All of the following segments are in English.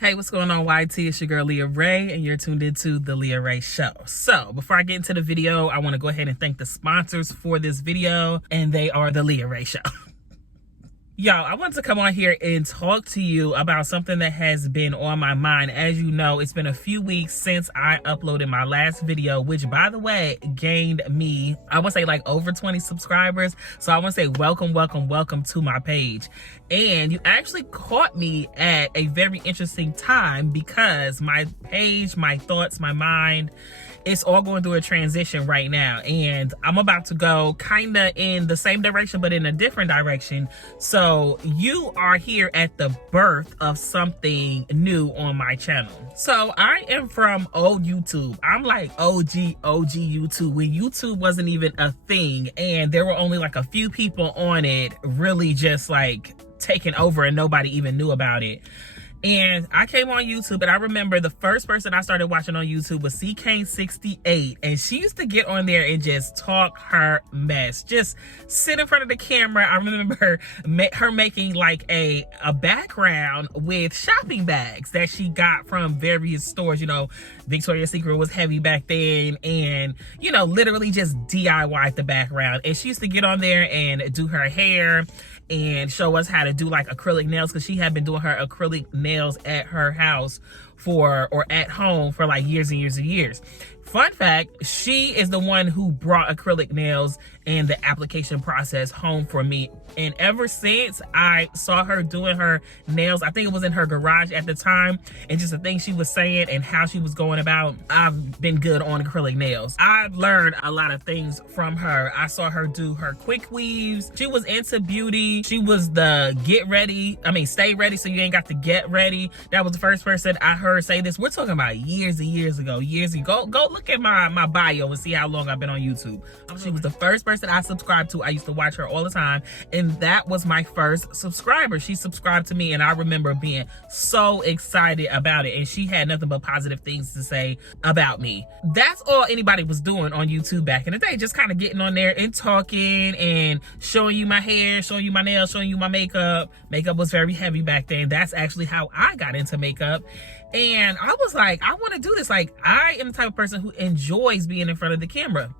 Hey, what's going on, YT? It's your girl, TheLeaRae, and you're tuned into TheLeaRaeShow. So, before I get into the video, I want to go ahead and thank the sponsors for this video, and they are TheLeaRaeShow. Y'all, I want to come on here and talk to you about something that has been on my mind. As you know, it's been a few weeks since I uploaded my last video, which, by the way, gained me, I want to say like over 20 subscribers. So I want to say welcome to my page. And you actually caught me at a very interesting time because my page, my thoughts, my mind, it's all going through a transition right now, and I'm about to go kind of in the same direction but in a different direction. So you are here at the birth of something new on my channel. So I am from old YouTube. I'm like OG YouTube, when YouTube wasn't even a thing and there were only like a few people on it really just like taking over and nobody even knew about it. And I came on YouTube, and I remember the first person I started watching on YouTube was CK68, and she used to get on there and just talk her mess, just sit in front of the camera. I remember her making like a background with shopping bags that she got from various stores. You know, Victoria's Secret was heavy back then, and you know, literally just DIY'd the background. And she used to get on there and do her hair and show us how to do like acrylic nails, because she had been doing her acrylic nails at her house or at home for like years and years and years. Fun fact, she is the one who brought acrylic nails and the application process home for me. And ever since I saw her doing her nails, I think it was in her garage at the time, and just the things she was saying and how she was going about, I've been good on acrylic nails. I've learned a lot of things from her. I saw her do her quick weaves. She was into beauty. She was the stay ready so you ain't got to get ready. That was the first person I heard say this. We're talking about years and years ago. Go look at my bio and see how long I've been on YouTube. She was the first person I subscribed to. I used to watch her all the time, and that was my first subscriber. She subscribed to me, and I remember being so excited about it, and she had nothing but positive things to say about me. That's all anybody was doing on YouTube back in the day, just kind of getting on there and talking and showing you my hair, showing you my nails, showing you my makeup. Makeup was very heavy back then. That's actually how I got into makeup. And I was like, I want to do this. Like, I am the type of person who enjoys being in front of the camera.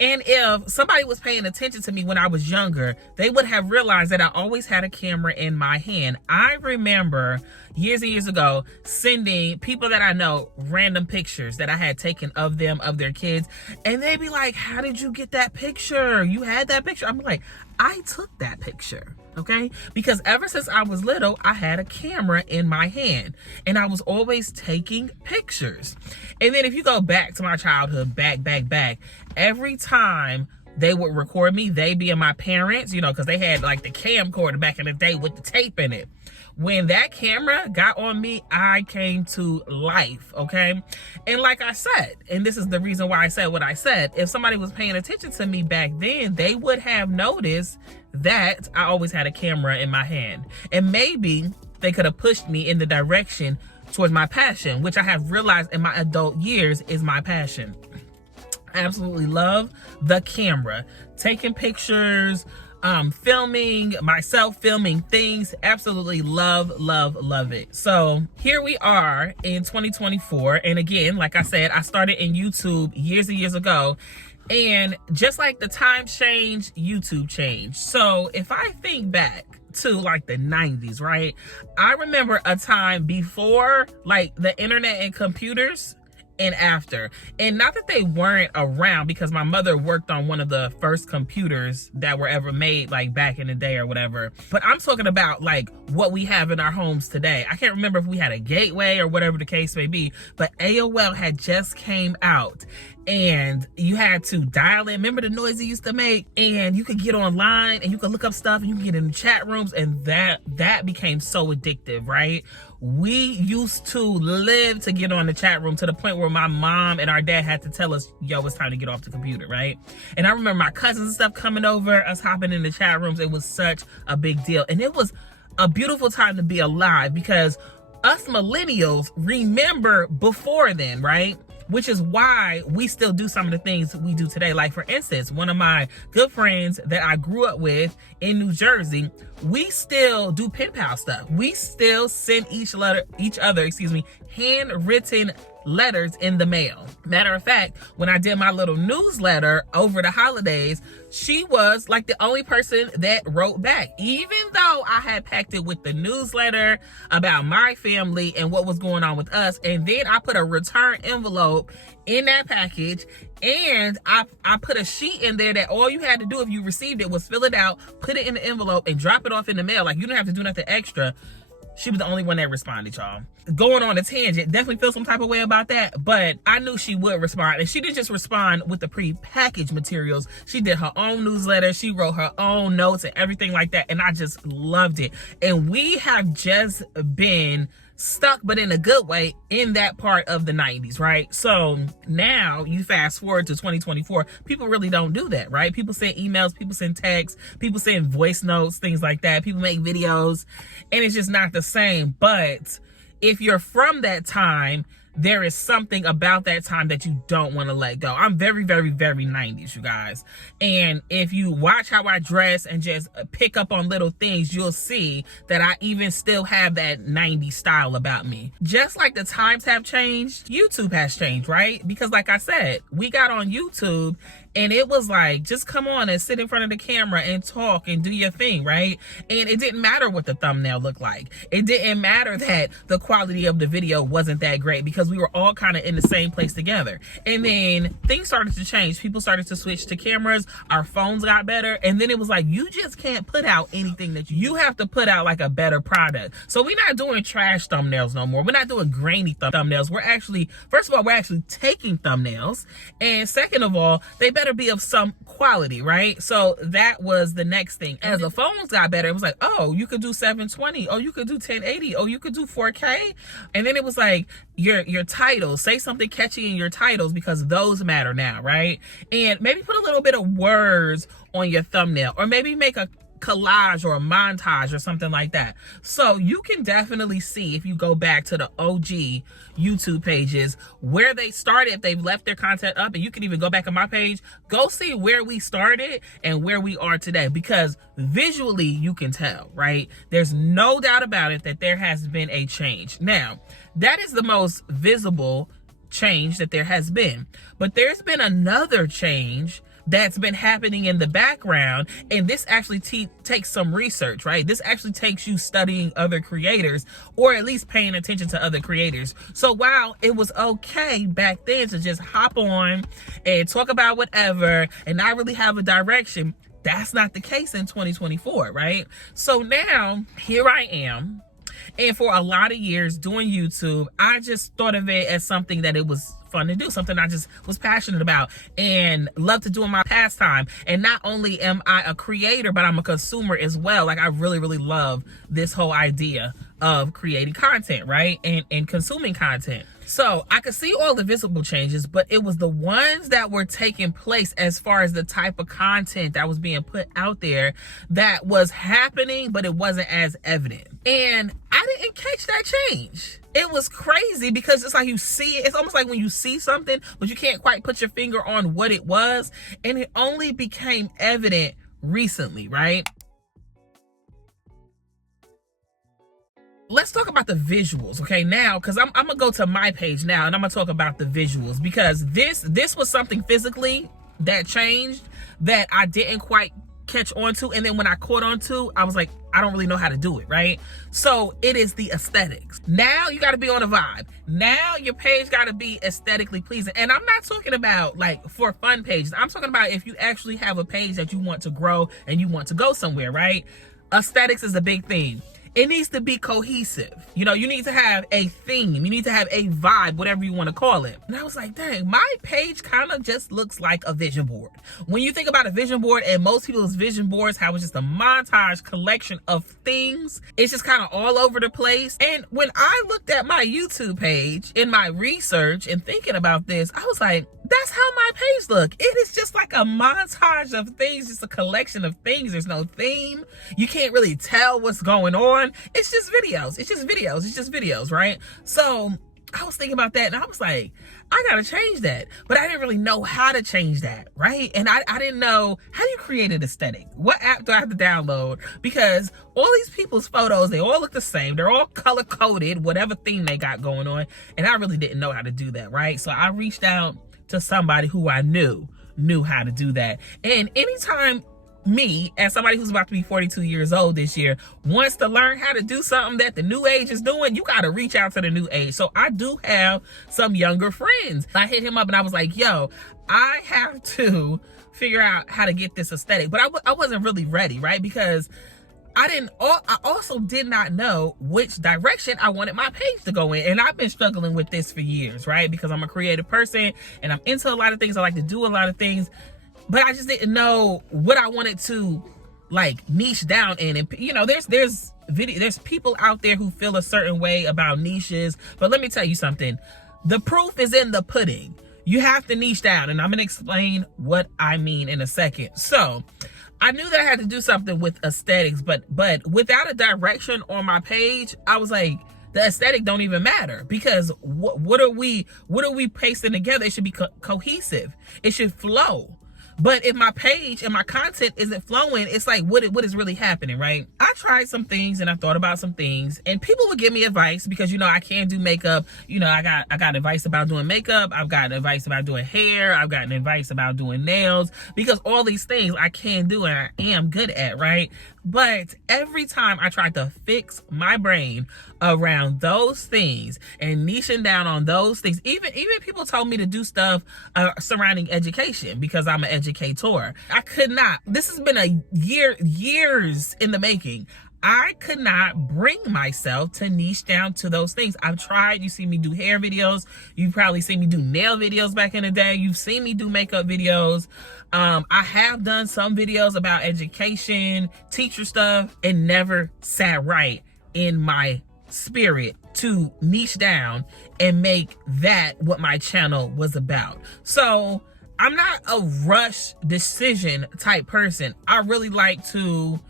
And if somebody was paying attention to me when I was younger, they would have realized that I always had a camera in my hand. I remember years and years ago sending people that I know random pictures that I had taken of them, of their kids. And they'd be like, how did you get that picture? You had that picture? I'm like, I took that picture. Okay, because ever since I was little, I had a camera in my hand and I was always taking pictures. And then if you go back to my childhood, back, every time they would record me, they being my parents, you know, because they had like the camcorder back in the day with the tape in it. When that camera got on me, I came to life, okay? And like I said, and this is the reason why I said what I said, if somebody was paying attention to me back then, they would have noticed that I always had a camera in my hand. And maybe they could have pushed me in the direction towards my passion, which I have realized in my adult years is my passion. I absolutely love the camera, taking pictures, filming myself, filming things. Absolutely love it. So here we are in 2024, and again, like I said, I started in YouTube years and years ago, and just like the times change, YouTube changed. So if I think back to like the 90s, right, I remember a time before like the internet and computers and after. And not that they weren't around, because my mother worked on one of the first computers that were ever made, like back in the day or whatever. But I'm talking about like what we have in our homes today. I can't remember if we had a gateway or whatever the case may be, but AOL had just came out and you had to dial in. Remember the noise it used to make? And you could get online and you could look up stuff and you could get in chat rooms, and that became so addictive, right? We used to live to get on the chat room, to the point where my mom and our dad had to tell us, yo, it's time to get off the computer, right? And I remember my cousins and stuff coming over, us hopping in the chat rooms. It was such a big deal. And it was a beautiful time to be alive, because us millennials remember before then, right? which is why we still do some of the things we do today. Like, for instance, one of my good friends that I grew up with in New Jersey, we still do pen pal stuff. We still send each other, handwritten letters in the mail. Matter of fact, when I did my little newsletter over the holidays, she was like the only person that wrote back, even though I had packed it with the newsletter about my family and what was going on with us. And then I put a return envelope in that package, and I put a sheet in there that all you had to do if you received it was fill it out, put it in the envelope, and drop it off in the mail. Like, you didn't have to do nothing extra. She was the only one that responded, y'all. Going on a tangent, definitely feel some type of way about that, but I knew she would respond. And she didn't just respond with the pre-packaged materials. She did her own newsletter. She wrote her own notes and everything like that. And I just loved it. And we have just been stuck, but in a good way, in that part of the 90s, right? So now you fast forward to 2024, people really don't do that, right? People send emails, people send texts, people send voice notes, things like that. People make videos, and it's just not the same. But if you're from that time, there is something about that time that you don't want to let go. I'm very, very, very 90s, you guys. And if you watch how I dress and just pick up on little things, you'll see that I even still have that 90s style about me. Just like the times have changed, YouTube has changed, right? Because like I said, we got on YouTube and it was like, just come on and sit in front of the camera and talk and do your thing, right? And it didn't matter what the thumbnail looked like. It didn't matter that the quality of the video wasn't that great, because we were all kind of in the same place together. And then things started to change. People started to switch to cameras. Our phones got better. And then it was like, you just can't put out anything that you have to put out like a better product. So we're not doing trash thumbnails no more. We're not doing grainy thumbnails. We're actually, first of all, we're actually taking thumbnails. And second of all, they better be of some quality, right? So that was the next thing. As the phones got better, it was like, oh, you could do 720. Oh, you could do 1080. Oh, you could do 4K. And then it was like, your titles, say something catchy in your titles, because those matter now, right? And maybe put a little bit of words on your thumbnail, or maybe make a collage or a montage or something like that. So you can definitely see, if you go back to the OG YouTube pages, where they started, if they've left their content up. And you can even go back on my page, go see where we started and where we are today, because visually you can tell, right? There's no doubt about it that there has been a change. Now, that is the most visible change that there has been, but there's been another change that's been happening in the background. And this actually takes some research, right? This actually takes you studying other creators, or at least paying attention to other creators. So while it was okay back then to just hop on and talk about whatever and not really have a direction, that's not the case in 2024, right? So now here I am. And for a lot of years doing YouTube, I just thought of it as something that it was fun to do, something I just was passionate about and love to do in my pastime. And not only am I a creator, but I'm a consumer as well. Like, I really, really love this whole idea of creating content, right? And consuming content. So I could see all the visible changes, but it was the ones that were taking place as far as the type of content that was being put out there that was happening, but it wasn't as evident. And I didn't catch that change. It was crazy, because it's like you see it. It's almost like when you see something, but you can't quite put your finger on what it was. And it only became evident recently, right? Let's talk about the visuals, okay? Now, because I'm gonna go to my page now and I'm gonna talk about the visuals, because this was something physically that changed that I didn't quite catch on to. And then when I caught on to, I was like, I don't really know how to do it, right? So it is the aesthetics. Now you got to be on a vibe. Now your page got to be aesthetically pleasing. And I'm not talking about like for fun pages. I'm talking about if you actually have a page that you want to grow and you want to go somewhere, right? Aesthetics is a big thing. It needs to be cohesive. You know, you need to have a theme. You need to have a vibe, whatever you want to call it. And I was like, dang, my page kind of just looks like a vision board. When you think about a vision board, and most people's vision boards have just a montage collection of things, it's just kind of all over the place. And when I looked at my YouTube page in my research and thinking about this, I was like, that's how my page look. It is just like a montage of things, just a collection of things. There's no theme. You can't really tell what's going on. It's just videos. It's just videos. It's just videos, right? So I was thinking about that, and I was like, I gotta change that. But I didn't really know how to change that, right? And I didn't know, how do you create an aesthetic? What app do I have to download? Because all these people's photos, they all look the same. They're all color-coded, whatever theme they got going on. And I really didn't know how to do that, right? So I reached out to somebody who I knew how to do that. And anytime me, as somebody who's about to be 42 years old this year, wants to learn how to do something that the new age is doing, you got to reach out to the new age. So I do have some younger friends. I hit him up and I was like, yo, I have to figure out how to get this aesthetic. But I wasn't really ready, right? Because I also did not know which direction I wanted my page to go in. And I've been struggling with this for years, right? Because I'm a creative person and I'm into a lot of things. I like to do a lot of things. But I just didn't know what I wanted to like niche down in. And you know, there's people out there who feel a certain way about niches. But let me tell you something. The proof is in the pudding. You have to niche down. And I'm going to explain what I mean in a second. So I knew that I had to do something with aesthetics, but without a direction on my page, I was like, the aesthetic don't even matter, because what are we pasting together? It should be cohesive. It should flow. But if my page and my content isn't flowing, it's like, what is really happening, right? I tried some things and I thought about some things, and people would give me advice because, you know, I can't do makeup. You know, I got advice about doing makeup. I've got advice about doing hair. I've gotten advice about doing nails, because all these things I can do and I am good at, right? But every time I tried to fix my brain around those things and niching down on those things, even people told me to do stuff surrounding education, because I'm an educator. I could not. This has been years in the making. I could not bring myself to niche down to those things. I've tried. You see me do hair videos. You've probably seen me do nail videos back in the day. You've seen me do makeup videos. I have done some videos about education, teacher stuff, and never sat right in my spirit to niche down and make that what my channel was about. So I'm not a rush decision type person. I really like to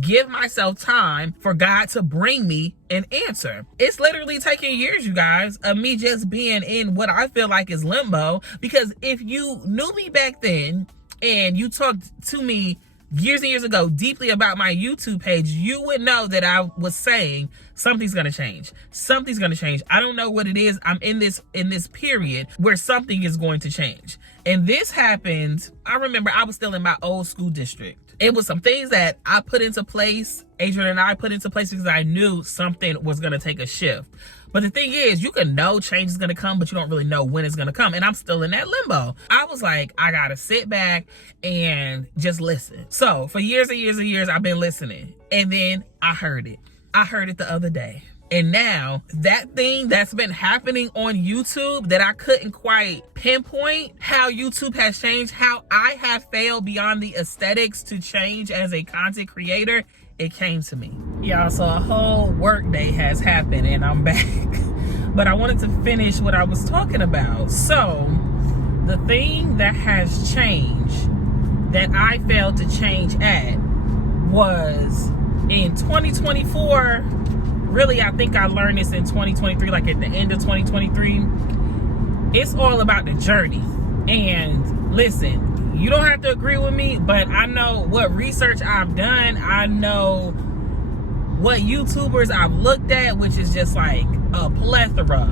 give myself time for God to bring me an answer. It's literally taking years, you guys, of me just being in what I feel like is limbo. Because if you knew me back then and you talked to me years and years ago deeply about my YouTube page, you would know that I was saying something's gonna change. Something's gonna change. I don't know what it is. I'm in this period where something is going to change. And this happened, I remember I was still in my old school district. It was some things that I put into place, Adrian and I put into place, because I knew something was gonna take a shift. But the thing is, you can know change is gonna come, but you don't really know when it's gonna come. And I'm still in that limbo. I was like, I gotta sit back and just listen. So for years and years and years, I've been listening. And then I heard it. I heard it the other day. And now that thing that's been happening on YouTube that I couldn't quite pinpoint how YouTube has changed, how I have failed beyond the aesthetics to change as a content creator, it came to me. Y'all, so a whole work day has happened and I'm back. But I wanted to finish what I was talking about. So the thing that has changed that I failed to change at was in 2024. Really, I think I learned this in 2023, like at the end of 2023. It's all about the journey. And listen, you don't have to agree with me, but I know what research I've done. I know what YouTubers I've looked at, which is just like a plethora.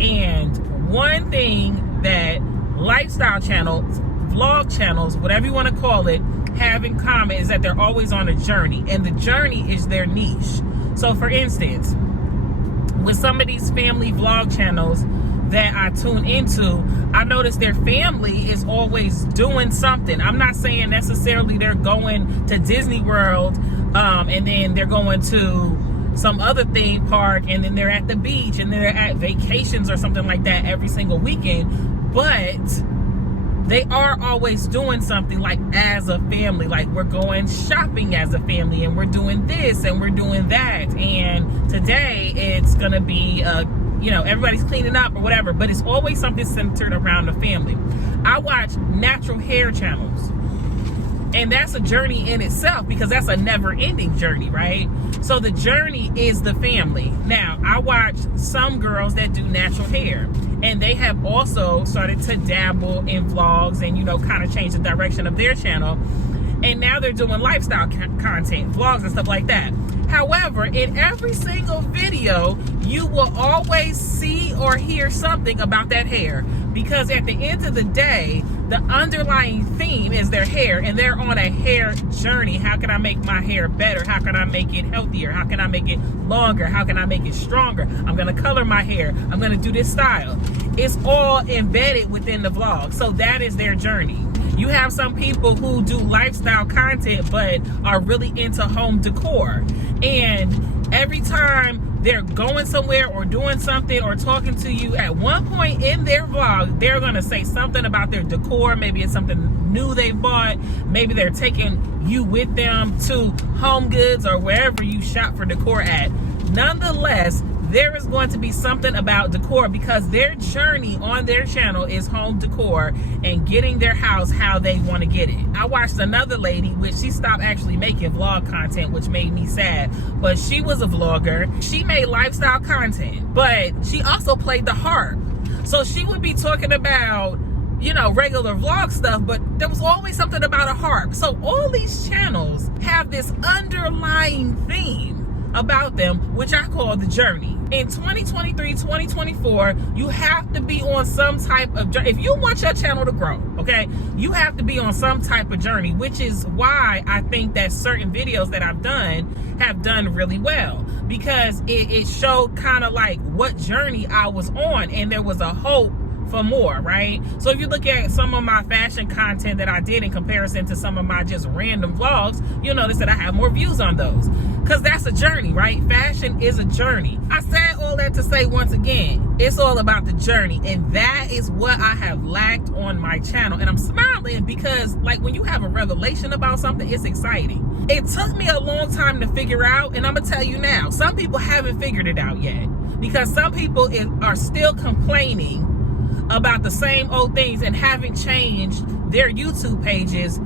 And one thing that lifestyle channels, vlog channels, whatever you want to call it, have in common is that they're always on a journey. And the journey is their niche. So for instance, with some of these family vlog channels that I tune into, I notice their family is always doing something. I'm not saying necessarily they're going to Disney World and then they're going to some other theme park and then they're at the beach and they're at vacations or something like that every single weekend. But they are always doing something, like as a family, like we're going shopping as a family and we're doing this and we're doing that. And today it's gonna be, you know, everybody's cleaning up or whatever, but it's always something centered around the family. I watch natural hair channels. And that's a journey in itself, because that's a never-ending journey, right? So the journey is the family. Now, I watch some girls that do natural hair, and they have also started to dabble in vlogs and, you know, kind of change the direction of their channel. And now they're doing lifestyle content, vlogs and stuff like that. However, in every single video, you will always see or hear something about that hair, because at the end of the day, the underlying theme is their hair, and they're on a hair journey. How can I make my hair better? How can I make it healthier? How can I make it longer? How can I make it stronger? I'm gonna color my hair. I'm gonna do this style. It's all embedded within the vlog. So that is their journey. You have some people who do lifestyle content but are really into home decor. And every time they're going somewhere or doing something or talking to you, at one point in their vlog, they're going to say something about their decor. Maybe it's something new they bought. Maybe they're taking you with them to Home Goods or wherever you shop for decor at. Nonetheless, there is going to be something about decor, because their journey on their channel is home decor and getting their house how they want to get it. I watched another lady, which she stopped actually making vlog content, which made me sad, but she was a vlogger. She made lifestyle content, but she also played the harp. So she would be talking about, you know, regular vlog stuff, but there was always something about a harp. So all these channels have this underlying theme about them, which I call the journey. In 2023, 2024, you have to be on some type of journey. If you want your channel to grow, okay, you have to be on some type of journey, which is why I think that certain videos that I've done have done really well, because it showed kind of like what journey I was on, and there was a hope for more, right? So if you look at some of my fashion content that I did in comparison to some of my just random vlogs, you'll notice that I have more views on those, because that's a journey, right? Fashion is a journey. I said all that to say, once again, it's all about the journey, and that is what I have lacked on my channel. And I'm smiling because, like, when you have a revelation about something, it's exciting. It took me a long time to figure out, and I'm gonna tell you now, some people haven't figured it out yet, because some people are still complaining about the same old things and haven't changed their YouTube pages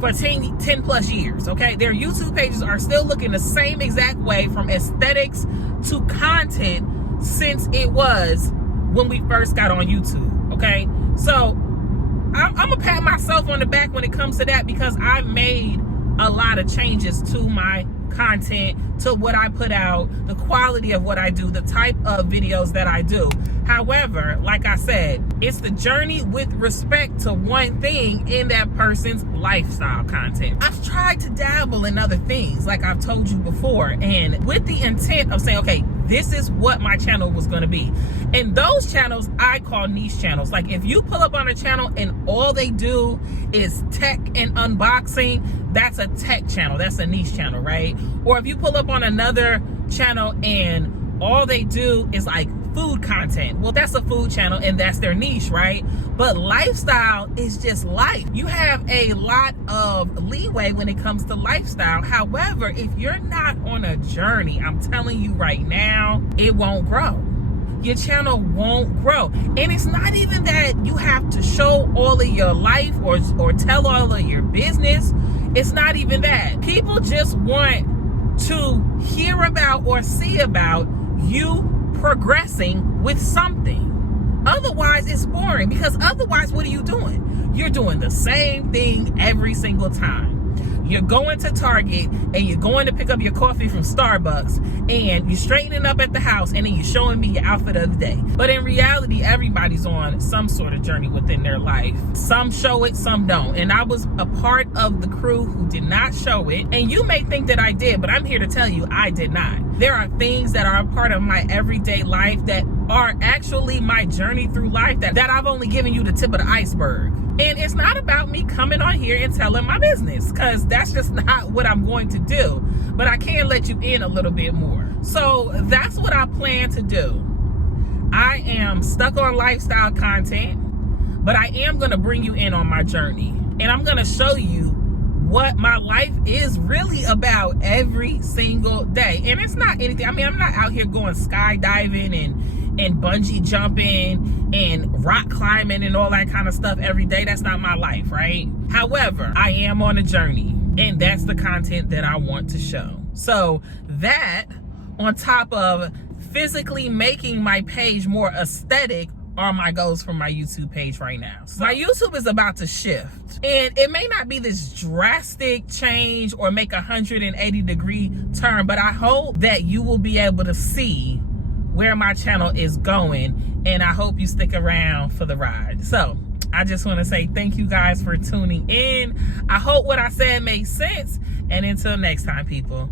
for 10 plus years, okay? Their YouTube pages are still looking the same exact way, from aesthetics to content, since it was when we first got on YouTube, okay? So I'm gonna pat myself on the back when it comes to that, because I've made a lot of changes to my content, to what I put out, the quality of what I do, the type of videos that I do. However, like I said, it's the journey with respect to one thing in that person's lifestyle content. I've tried to dabble in other things, like I've told you before, and with the intent of saying, okay, this is what my channel was going to be. And those channels I call niche channels. Like, if you pull up on a channel and all they do is tech and unboxing, that's a tech channel. That's a niche channel, right? Or if you pull up on another channel and all they do is like food content, well, that's a food channel and that's their niche, right? But lifestyle is just life. You have a lot of leeway when it comes to lifestyle. However, if you're not on a journey, I'm telling you right now, it won't grow. Your channel won't grow. And it's not even that you have to show all of your life or tell all of your business. It's not even that. People just want to hear about or see about you progressing with something. Otherwise, it's boring, because otherwise, what are you doing? You're doing the same thing every single time. You're going to Target and you're going to pick up your coffee from Starbucks, and you're straightening up at the house, and then you're showing me your outfit of the day. But in reality, everybody's on some sort of journey within their life. Some show it, some don't. And I was a part of the crew who did not show it. And you may think that I did, but I'm here to tell you I did not. There are things that are a part of my everyday life that are actually my journey through life that I've only given you the tip of the iceberg. And it's not about me coming on here and telling my business, because that's just not what I'm going to do. But I can let you in a little bit more. So that's what I plan to do. I am stuck on lifestyle content, but I am going to bring you in on my journey. And I'm going to show you what my life is really about every single day. And it's not anything. I mean, I'm not out here going skydiving and bungee jumping and rock climbing and all that kind of stuff every day. That's not my life, right? However, I am on a journey, and that's the content that I want to show. So that, on top of physically making my page more aesthetic, are my goals for my YouTube page right now. So my YouTube is about to shift, and it may not be this drastic change or make a 180-degree turn, but I hope that you will be able to see where my channel is going, and I hope you stick around for the ride. So I just want to say thank you guys for tuning in. I hope what I said made sense, and until next time, people.